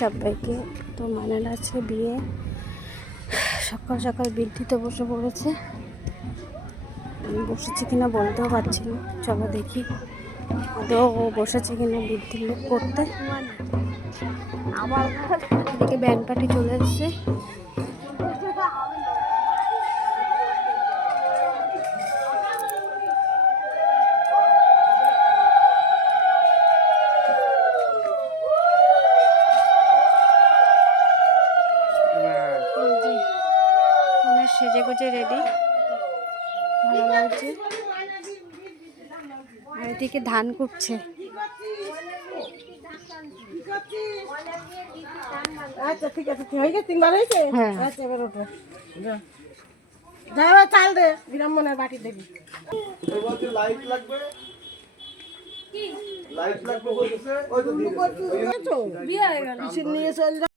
সবাইকে। তো মানার আছে বিয়ে, সকাল সকাল বৃদ্ধিতে বসে পড়েছে। আমি বসেছি কিনা বলতেও পারছি না, চলো দেখি আদৌ ও বসেছে কিনা বৃদ্ধির লোক করতে। আবার এদিকে ব্যান্ড পার্টি চলে এসছে। সেজে গুজে রেডি, ভালো লাগছে। আর এদিকে ধান কুটছে। আচ্ছা ঠিক আছে, হয়ে গেছে, তিনবার হয়েছে। হ্যাঁ আচ্ছা এবার ওঠো, যাও চাল দে, বিরামনের বাটি দেবি। লাইট লাগবে, লাইট লাগবে বলতেছে। ওই তো বিয়ে হয়ে গেল, নিয়ে চল।